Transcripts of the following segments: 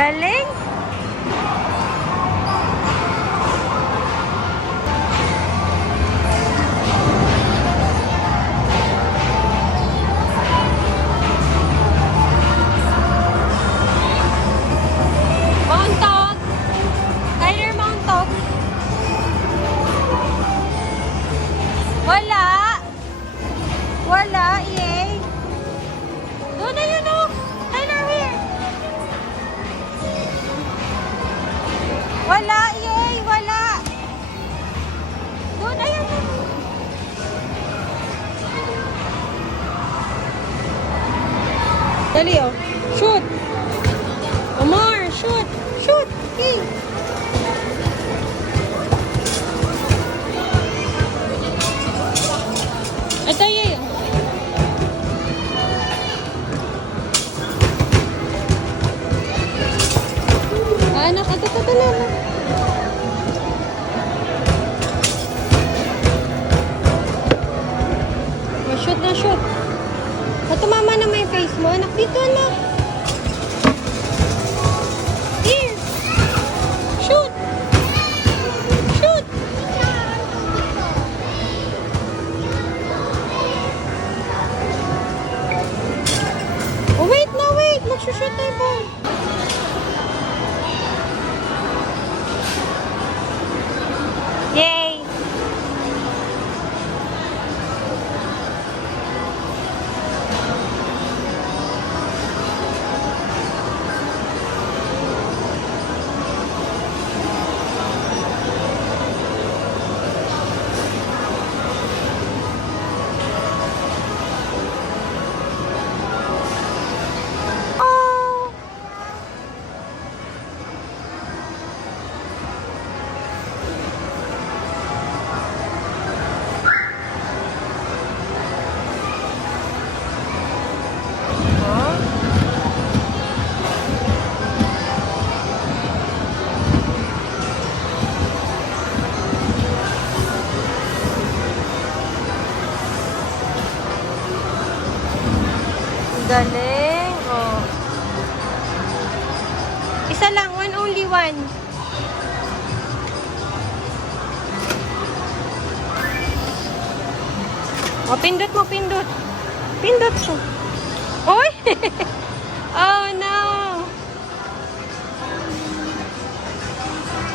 Galing! Montauk! Tyler, Montauk! Wala! Wala, yay! Doon na yun, oh! Tyler, here! Wala, yay! Wala! Doon na yun, oh! Dali, oh! Shoot! Omar, shoot! Shoot! Hey! Ito yun! Anak, ito lang. Shoot na shoot. Tumama na may face mo. Anak, dito anak. Here. Shoot. Shoot. Oh, wait na, wait. Magsushoot na yung ball. Yay! Oh! Galing. Oh. Isa lang. One only one. Oh, pindot mo, pindot. Pindot siya. Oy! Oh, no.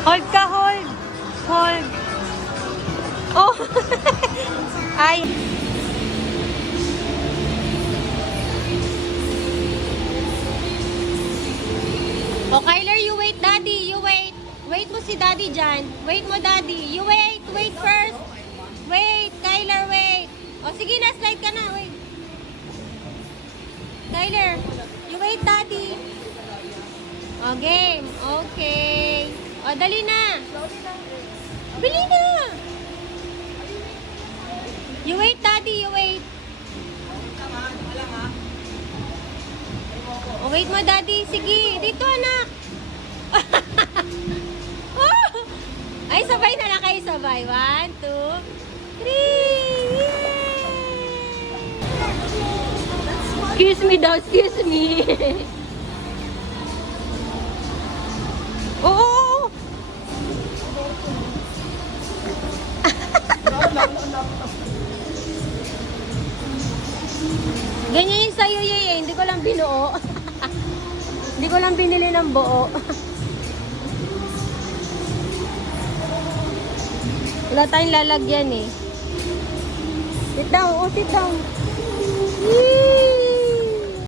Hold ka, hold. Hold. Oh. Ay. Oh, Kyler, you wait, Daddy. You wait. Wait mo si Daddy dyan. Wait mo, Daddy. You wait. Wait first. Wait, Kyler, wait. Oh, sige na. Slide ka na. Wait. Kyler, you wait, Daddy. Oh, game. Okay. Oh, dali na. Bili na. You wait, Daddy. You wait. Oh, wait mo, Daddy. Sige. Dito, anak. Oh! Ay, sabay na lang kayo. Sabay. 1, 2, 3. Yay! Excuse me daw. Excuse me. Oo! Ganyan yung sa'yo, Yay. Hindi ko lang binuo. Hindi ko lang binili ng buo. Wala tayong lalagyan eh. Sit down. Oh, sit down. Yee!